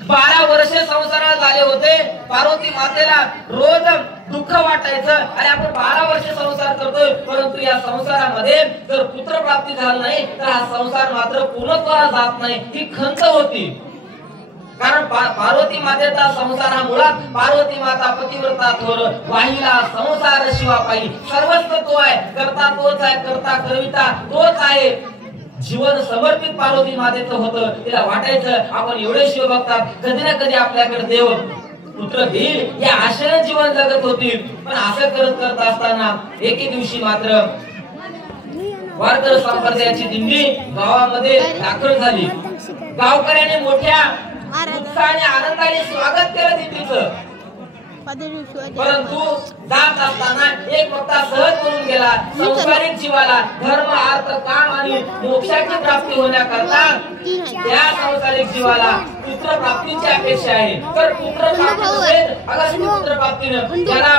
12 वर्ष संसारात झाले होते. पार्वती मातेला रोज दुःख वाटायचं आणि आपण 12 वर्ष संसार करतोय, परंतु या संसारामध्ये जर पुत्र प्राप्ती झाली नाही तर हा संसार मात्र पूर्णत्वाला जात नाही, ही खंत होती. कारण पार्वती मातेचा संसार हा मुळात पार्वती माता पतिव्रता थोर, वाहिला संसार शिवापायी. सर्वस्व तो आहे, करता तोच आहे, करता करविता तोच आहे. जीवन समर्पित पार्वती मातेचं होतं. तिला वाटायचं आपण एवढे शिव बघतात, कधी ना कधी आपल्याकडे देव पुत्र देईल या आशेने जीवन जगत होती. पण असं करत असताना एके दिवशी मात्र वारकर संप्रदायाची दिंडी गावामध्ये दाखल झाली. गावकऱ्याने मोठ्या उत्साहाने आनंदाने स्वागत केलं दिंडीचं. परंतु जात असताना एक वक्ता सहज बोलून गेला, संसारिक जीवाला धर्म अर्थ काम आणि मोक्षाची प्राप्ती होण्याकरता त्या संसारिक जीवाला पुत्र प्राप्तीची अपेक्षा आहे. तर पुत्र प्राप्ती पुत्र प्राप्तीनं ज्याला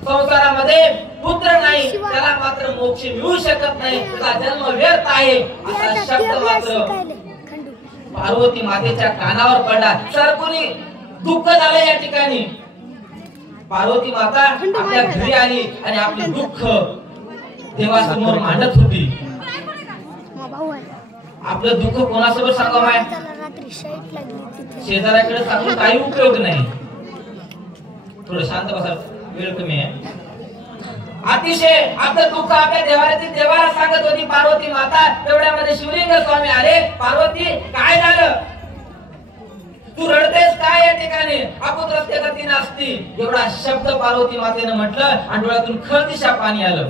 संसारामध्ये पुत्र नाही त्याला मात्र मोक्ष मिळू शकत नाही, त्याचा जन्म व्यर्थ आहे असा शब्द मात्र पार्वती मातेच्या कानावर पडला. सरकुनी दुःख झालं या ठिकाणी. पार्वती माता आपल्या घरी आली आणि आपले दुःख देवासमोर मांडत होती. आपलं दुःख कोणासोबत सांगावं आहे? शेजाऱ्याकडे सांगून काही उपयोग नाही. थोडं शांत बसा, वेळ कमी आहे. अतिशय आपलं दुःख आपल्या देवाला सांगत होती पार्वती माता. तेवढ्यामध्ये शिवलिंग स्वामी आले. पार्वती काय झालं, तू रडतेस काय या ठिकाणी? अपुत्रस्य गती नास्ती एवढा शब्द पार्वती मातेने म्हटलं आणि डोळ्यातून खळदिशा पाणी आलं.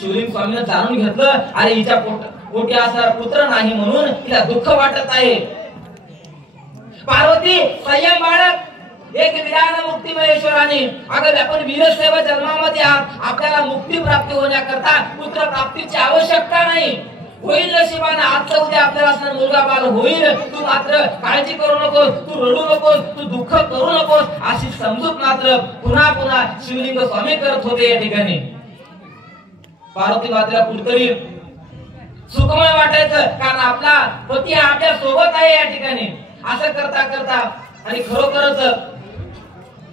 शिवलिंग स्वामीने जाणून घेतलं, अरे हिच्या पोटी असणार पुत्र नाही म्हणून तिला दुःख वाटत आहे. पार्वती संयम बाळग, एक विधान मुक्ती महेश्वराने. अगर आपण वीरसेव जन्मामध्ये आहात, आपल्याला मुक्ती प्राप्ती होण्याकरता पुत्र प्राप्तीची आवश्यकता नाही. होईल नशिबाने आजचा उद्या आपल्याला असणार मुलगा बाळ होईल. तू मात्र काळजी करू नकोस, तू रडू नकोस, तू दुःख करू नकोस अशी समजूत मात्र पुन्हा पुन्हा शिवलिंग स्वामी करत होते या ठिकाणी. पार्वती मातेला कुठतरी सुखमय वाटायचं, कारण आपला पती आपल्या सोबत आहे या ठिकाणी. असं करता करता आणि खरोखरच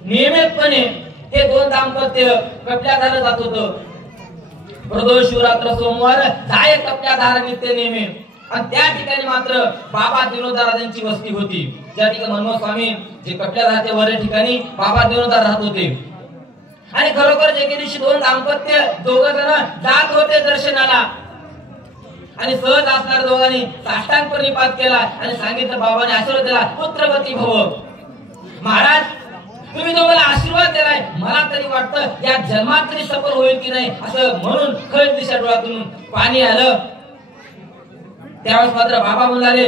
नियमितपणे हे दोन दाम्पत्य कपल्याधार जात होतं. प्रदोष शिवरात्र सोमवार जाय कपल्याधार नित्य नेहमी. आणि त्या ठिकाणी मात्र बाबा दिनोदाराजांची वस्ती होती. ज्या ठिकाणी मनमोहन स्वामी जे कपल्याधारच्या वर ठिकाणी बाबा दिनोदार राहत होते. आणि खरोखर एके दिवशी दोन दाम्पत्य दोघ जण जात होते दर्शनाला. आणि सहज असणाऱ्या दोघांनी साष्टांग प्रणिपात केला आणि सांगितलं, बाबाने आशीर्वाद दिला, पुत्रवती भव. महाराज तुम्ही दोघांना आशीर्वाद दिलाय, मला तरी वाटतं या जन्मात तरी सफल होईल की नाही असं म्हणून खरंच दिशा डोळ्यातून पाणी आलं. त्यावेळेस मात्र बाबा म्हणाले,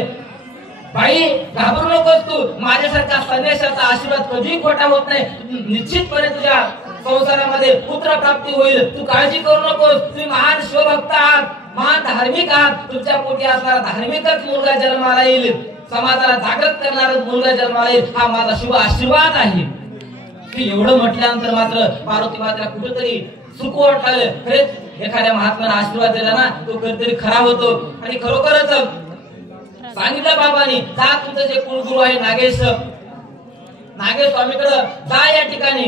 बाई घाबरू नकोस, तू माझ्यासारख्या संदेशाचा आशीर्वाद कधीही खोटा होत नाही. निश्चितपणे तुझ्या संसारामध्ये पुत्र प्राप्ती होईल, तू काळजी करू नकोस. तुम्ही महान शिवभक्त आहात, महान धार्मिक आहात. तुमच्या पोटी असणारा धार्मिकच मुलगा जन्माला येईल, समाजाला जागृत करणारा मुलगा जन्माला येईल, हा माझा शुभ आशीर्वाद आहे. एवढं म्हटल्यानंतर मात्र पार्वती मातेला कुठेतरी सुख वाटलं. खरेच एखाद्या महात्म्याने आशीर्वाद दिला ना तो कधीतरी खरा होतो. आणि खरोखरच सांगितलं बाबांनी, जा तुमचं जे कुलगुरू आहे नागेश स्वामीकडे जा या ठिकाणी.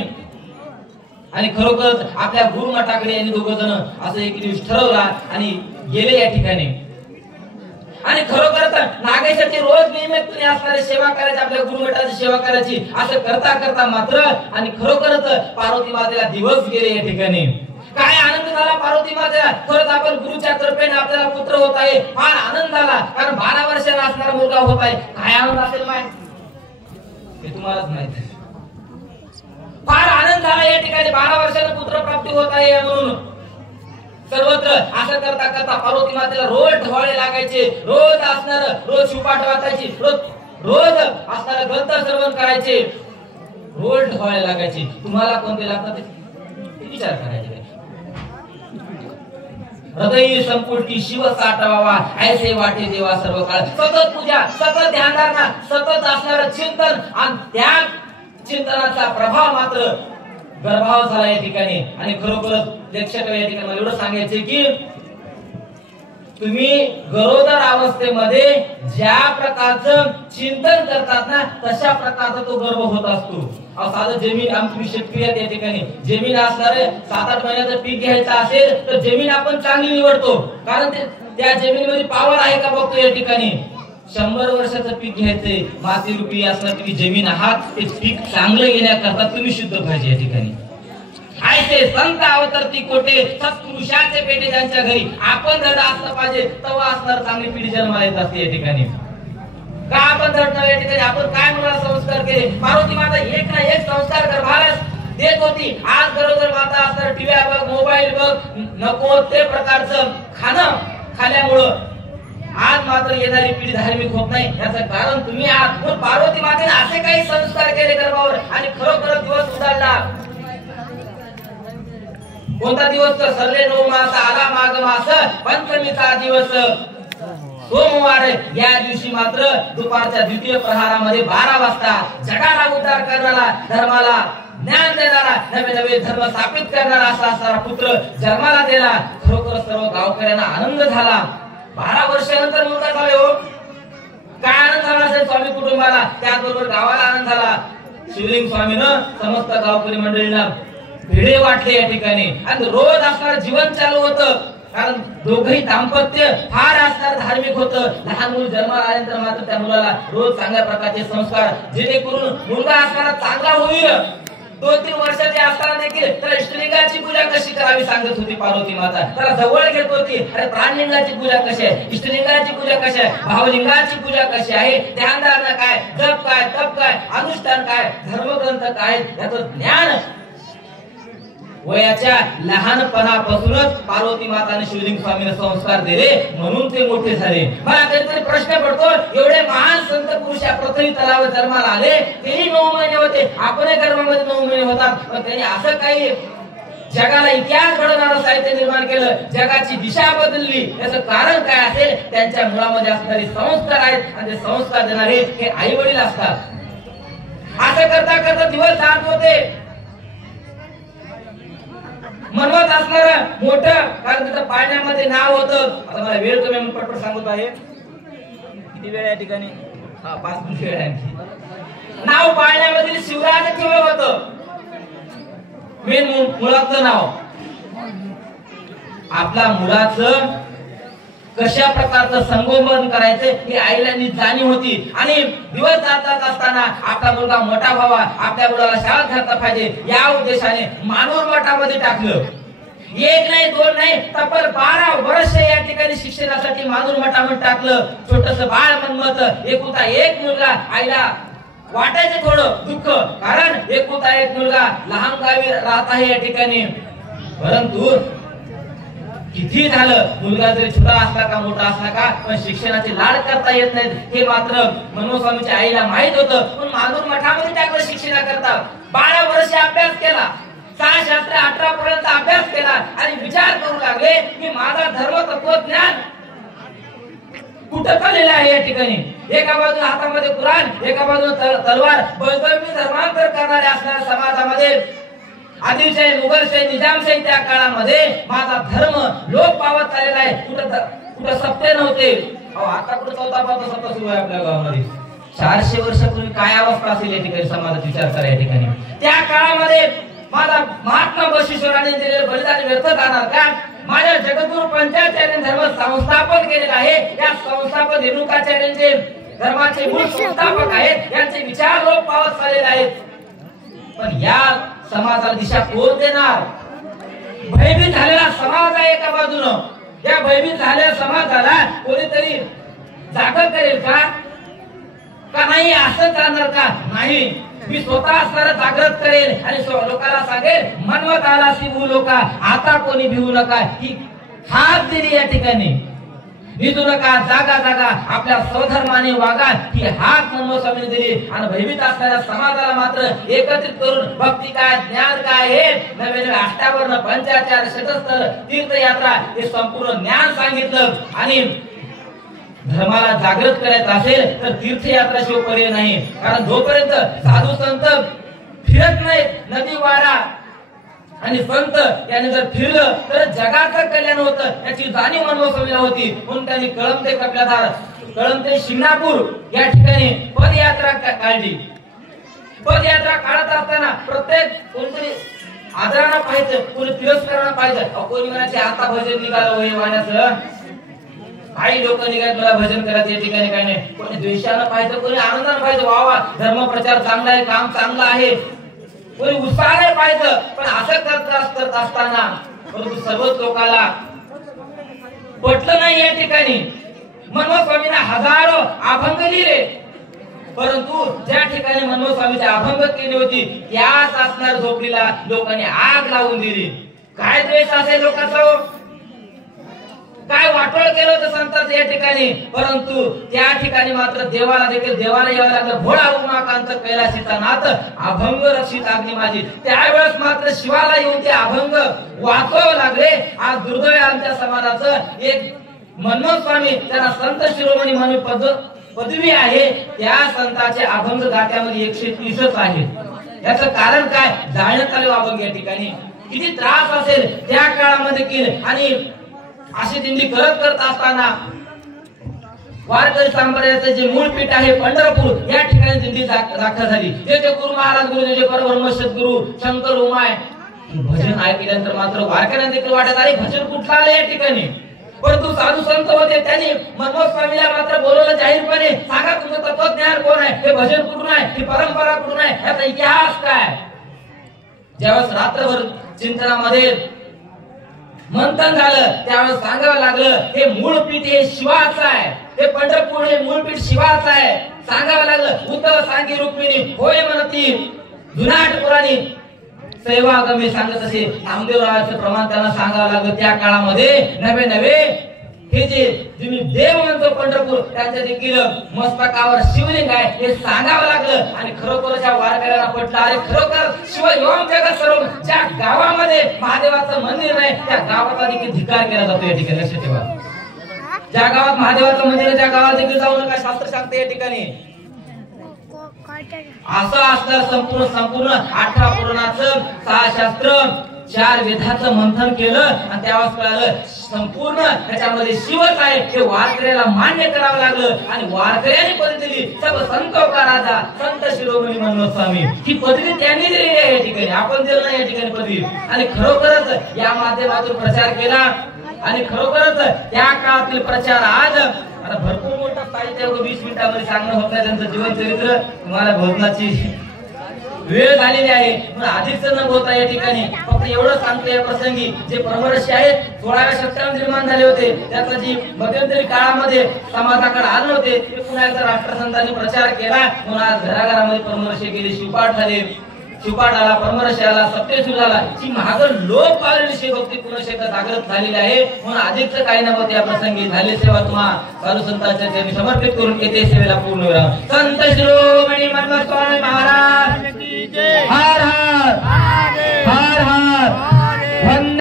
आणि खरोखरच आपल्या गुरुमठाकडे यांनी दोघ जण असं एक दिवस ठरवला आणि गेले या ठिकाणी. आणि खरोखरच नागेशाची रोज नियमितपणे असणारी सेवा करायची, आपल्या गुरुमठाची सेवा करायची. असं करता करता मात्र आणि खरोखरच पार्वती मातेला दिवस गेले या ठिकाणी. काय आनंद झाला पार्वती मातेला. खरंच आपण गुरुच्या कृपेने आपल्याला पुत्र होत आहे, फार आनंद झाला. कारण 12 वर्षांना असणारा मुलगा होत आहे. काय आनंद असेल माहिती हे तुम्हालाच माहिती. फार आनंद झाला या ठिकाणी. 12 वर्षांना पुत्र प्राप्ती होत आहे म्हणून सर्वत्र असं करता करता पार्वती मातेला रोज ढवाळे लागायचे. रोज असणार रोज शिवपाठ वाचायची, रोज असणार ग्रंथ श्रवण करायचे, रोज ढवाळे लागायचे. तुम्हाला कोणते लागतात विचार करायचे. हृदय संपुष्टी शिव साठवावा ऐसे वाटे देवा सर्व काळ. सतत पूजा, सतत ध्यानधारणा, सतत असणार चिंतन आणि त्या चिंतनाचा प्रभाव मात्र गर्भाव झाला या ठिकाणी. आणि खरोखरच लक्षात या ठिकाणी मला एवढं सांगायचे की तुम्ही गरोदर अवस्थेमध्ये ज्या प्रकारचं चिंतन करतात ना तशा प्रकारचा तो गर्भ होत असतो. साधं जमीन आमची शेतकरी आहेत या ठिकाणी जमीन असणार 7-8 महिन्याचं पीक घ्यायचं असेल तर जमीन आपण चांगली निवडतो कारण त्या जमिनीमध्ये पावर आहे का बघतो. या ठिकाणी 100 वर्षाचं पीक घ्यायचंय माती रुपी असणार तुम्ही जमीन आहात ते पीक चांगलं येण्याकरता तुम्ही शुद्ध पाहिजे. या ठिकाणी ऐसे संत अवतरती कोटे सत्पुरुषाचे पेटे ज्यांच्या घरी आपण धड असलं पाहिजे तेव्हा असणार चांगली पिढी जन्माला येत असते. या ठिकाणी का आपण धड न या ठिकाणी आपण काय मुलाला संस्कार केले. पार्वती माता एक ना एक संस्कार गर्भालाच देत होती. आज गरोदर माता असणार टीव्ही बघ मोबाईल बघ नको ते प्रकारचं खाणं खाल्यामुळं आज मात्र येणारी पिढी धार्मिक होत नाही. याचं कारण तुम्ही आहात. पार्वती मातेने असे काही संस्कार केले गर्भावर आणि खरोखर दिवस उजाडला. कोणता दिवस तर सरले 9 मास आला माघ मास पंचमीचा दिवस सोमवार. या दिवशी मात्र दुपारच्या द्वितीय प्रहारामध्ये 12 वाजता जगाला उद्धार करणारा धर्माला ज्ञान देणारा नवे नवे धर्म स्थापित करणारा असा असणारा पुत्र जन्माला दिला. खरोखर सर्व गावकऱ्यांना आनंद झाला. 12 वर्षानंतर मुलगा झाले हो. काय आनंद झाला असेल स्वामी कुटुंबाला त्याचबरोबर गावाला आनंद झाला. शिवलिंग स्वामीनं समस्त गावकरी मंडळींना भिडे वाटले या ठिकाणी आणि रोज असणार जीवन चालू होतं कारण दोघही दाम्पत्य फार असणार धार्मिक होतं. लहान मूल जन्माला आल्यानंतर मात्र त्या मुलाला रोज चांगल्या प्रकारचे संस्कार जेणेकरून मुलगा असणारा चांगला होईल. 2-3 वर्षाचे असताना देखील त्याला इष्टलिंगाची पूजा कशी करावी सांगत होती पार्वती माता. त्याला जवळ घेत होती. अरे प्राणलिंगाची पूजा कशी आहे इष्टलिंगाची पूजा कशी आहे भावलिंगाची पूजा कशी आहे ध्यानधारणा काय जप काय तप काय अनुष्ठान काय धर्मग्रंथ काय याचं ज्ञान वयाच्या लहानपणापासूनच पार्वती माताने शिवलिंग स्वामीने संस्कार दिले म्हणून ते मोठे झाले. मला कधीतरी प्रश्न पडतो एवढे महान संत पुरुष या पृथ्वी तलावर जन्माला आले तेही 9 महिने होते. आपण गर्भामध्ये 9 महिने होतात पण त्यांनी असं काही जगाला इतिहास घडवणारं साहित्य निर्माण केलं जगाची दिशा बदलली. याचं कारण काय असेल त्यांच्या मुलामध्ये असणारे संस्कार आहेत आणि ते संस्कार देणारे हे आई वडील असतात. असं करता करता दिवस जात होते. मनवत असणार मोठं कारण त्याचं पाळण्यामध्ये नाव होतं. आता मला वेळ कमी म्हणून पटपट सांगत आहे. किती वेळ या ठिकाणी 5 मिनिट वेळ आहे. नाव पाळण्यामधील शिवराज ठेवलं होतं मेन मुलाचं नाव. आपल्या मुलाचं कशा प्रकारचं संगोपन करायचं ही आईला जाणीव होती आणि दिवस जात असताना आपला मुलगा मोठा व्हावा आपल्या मुलाला शाळेत घातला पाहिजे या उद्देशाने मानूर मठामध्ये टाकलं. 1 नाही 2 नाही तब्बल 12 वर्ष या ठिकाणी शिक्षणासाठी मानूर मठामध्ये टाकलं. छोटस बाळ मनमत एकुलता एक मुलगा. आईला वाटायचं थोडं दुःख कारण एकुलता एक मुलगा लहान गावी राहत आहे या ठिकाणी. परंतु किती झालं मुलगा जरी छोटा असला का मोठा असला का पण शिक्षणाचे लाड करता येत नाहीत हे मात्र मनोस्वामीच्या आईला माहित होतं. पण मानूर मठामध्ये टाकलं शिक्षणाकरता. 12 वर्ष अभ्यास केला 6 शास्त्र 18 पर्यंत अभ्यास केला आणि विचार करू लागले की माझा धर्म तत्वज्ञान कुठं चाललेलं आहे या ठिकाणी. एका बाजूला हातामध्ये कुराण एका बाजूला तलवार बळजबरी धर्मांतर करणारे असणाऱ्या समाजामध्ये आदिलशाही मुघलशाही निजामशाही त्या काळामध्ये माझा धर्म लोप पावत चाललेला आहे. कुठं सत्य नव्हते. आता कुठं 4था सत्ता सुरू आहे आपल्या गावामध्ये. 400 वर्षापूर्वी काय अवस्था असेल या ठिकाणी समाजाचा विचार करा. या ठिकाणी त्या काळामध्ये माझा महात्मा बसवेश्वरांनी दिलेलं बलिदान व्यर्थ जाणार का. माझ्या जगद्गुरु पंचाचार्यांनी धर्म संस्थापन केलेलं आहे. या संस्थापन रेणुकाचार्यांचे धर्माचे मूळ संस्थापक आहेत. यांचे विचार लोप पावत चाललेले आहेत. पण या समाजाला दिशा कोण देणार. भयभीत झालेला समाज आहे एका बाजूनं. या भयभीत झालेल्या समाजाला कोणीतरी जागृत करेल का नाही असं करणार का नाही. मी स्वतः असणारा जागृत करेल आणि लोकांना सांगेल मनवत आला शिवू लोका आता कोणी भिवू नका ही हाक दिली या ठिकाणी. भिजू नका जागा जागा आपल्या स्वधर्माने वागा ही हाक मनोस्वामीने दिली. आणि भयभीत असणाऱ्या समाजाला मात्र एकत्रित करून भक्ती काय ज्ञान काय हे नवे नवे अष्टावर्ण पंचाचार शतस्तर तीर्थयात्रा हे संपूर्ण ज्ञान सांगितलं. आणि धर्माला जागृत करायचं असेल तर तीर्थयात्रा शिवाय पर्याय नाही. कारण जोपर्यंत साधू संत फिरत नाहीत नदी वारा आणि संत याने जर फिरलं तर जगाचं कल्याण होतं याची जाणीव मनमोहन स्वामीला होती. म्हणून त्यांनी कळंब ते कपिलाधार, कळंब ते शिंगणापूर या ठिकाणी पदयात्रा काढली. पदयात्रा काढत असताना प्रत्येक कोणतरी आदरानं पाहिजे, कोणी तिरस्कारानं पाहिजे. कोणी म्हणायचे आता भजन निघालं होय वाण्याचं, काही लोक निघाले मला भजन करायचं या ठिकाणी. काही नाही, कोणी द्वेषानं पाहिजे, कोणी आनंदानं पाहिजे, वा धर्म प्रचार चांगला आहे, काम चांगलं आहे, कोणी उत्साहाने पाहिजे. पण असं करत असताना परंतु सर्वच लोकांना पटलं नाही. या ठिकाणी मनमोहन स्वामींना हजारो अभंग लिहिले, परंतु ज्या ठिकाणी मनमोहन स्वामीचे अभंग केली होती त्याच असणार झोपडीला लोकांनी आग लावून दिली. काय द्वेष असेल लोकांचा, काय वाटोळ केलं होतं संतांचं या ठिकाणी. परंतु त्या ठिकाणी मात्र देवाला देखील देवाला यावं लागलं. भोळा उमाकांत कैलासीचा नाथ अभंग रक्षित अग्नी माझी. त्यावेळेस मात्र शिवाला येऊन ते अभंग वाचवावं लागले. आज दुर्दैव आमच्या समाजाचं एक मनमोहन स्वामी त्यांना संत शिरोमणी म्हणून पदवी आहे, त्या संतांचे अभंग गात्यामध्ये 130च आहे. याचं कारण काय, जाळण्यात आले अभंग या ठिकाणी. किती त्रास असेल त्या काळामध्ये केले. आणि अशी दिंडी करत असताना वारकरी संप्रदायाचे जे मूळ पीठ आहे पंढरपूर या ठिकाणी दिंडी दाखल झाली. तेथे गुरु महाराज गुरुजी परब्रह्म सद्गुरु शंकर उमाय भजन ऐकल्यानंतर मात्र वारकऱ्यांना देखील वाटत अरे भजन कुठलं आलं या ठिकाणी. परंतु साधू संत होते, त्यांनी मनमोहन स्वामीला मात्र बोलवलं जाहीरपणे, सांगा तुमचं तत्वज्ञान कोण आहे, हे भजन कुठून आहे, ही परंपरा कुठून आहे, याचा इतिहास काय. ज्यावेळेस रात्रभर चिंतनामध्ये मंथन झालं त्यावेळेस सांगावं लागलं हे मूळ पीठ हे शिवाचं आहे, हे पंढरपूर हे मूळ पीठ शिवाचं आहे. सांगावं लागलं उद्धव सांगी रुक्मिणी होय म्हणती जुनाट पुराणी सेवागमी सांगत असे. नामदेवरावांचं प्रमाण त्यांना सांगावं लागलं. त्या काळामध्ये नवे हे जे तुम्ही देव म्हणतो पंढरपूर त्यांच्या देखील मस्तकावर शिवलिंग आहे हे सांगावं लागलं. आणि खरोखरच्या वारकऱ्यांना पटलं अरे खरोखर शिव एवं जगत सर्व. ज्या गावामध्ये महादेवाचं मंदिर नाही त्या गावाचा देखील धिक्कार केला जातो या ठिकाणी. लक्षात ठेवा, ज्या गावात महादेवाचं मंदिर आहे त्या गावात देखील जाऊ नका, शास्त्र सांगते या ठिकाणी. असं असलं संपूर्ण 18 पुराणाचं 6 शास्त्र 4 वेदाचं मंथन केलं आणि त्यावेळेस कळालं संपूर्ण त्याच्यामध्ये शिवच आहे हे वारकऱ्याला मान्य करावं लागलं. आणि वारकऱ्यांनी पदवी दिली सब संतो का राजा संत शिरोमणी मनमोहन स्वामी. ही पदवी त्यांनी दिलेली आहे या ठिकाणी, आपण दिलं नाही या ठिकाणी पदवी. आणि खरोखरच या माध्यमातून प्रचार केला आणि खरोखरच त्या काळातील प्रचार आज आता भरपूर मोठा साहित्य 20 मिनिटांमध्ये सांगणं होत नाही त्यांचं जीवन चरित्र. तुम्हाला भोजनाची वेळ झालेली आहे म्हणून अधिक न बोलता या ठिकाणी फक्त एवढं सांगतो या प्रसंगी जे परमर्षी आहेत 16व्या शतकात निर्माण झाले होते त्यातलं जी मध्यंतरी काळामध्ये समाजाकडे आले होते ते पुन्हा एकदा राष्ट्रसंतांनी प्रचार केला. म्हणून आज घराघरामध्ये परमर्षी गेले, शिवपाठ झाले, शिवपाठ आला, परमर्षी आला, सप्तशृंग झाला. ही महाग लोक पावलेली शिवभक्ती पुन्हा एकदा जागृत झालेली आहे. म्हणून अधिकच काही न होत या प्रसंगी झाली सेवा तुम्हा साधू संतांच्या चरणी समर्पित करून येते सेवेला पूर्ण विराम. संत शिरोमणी मनमोहन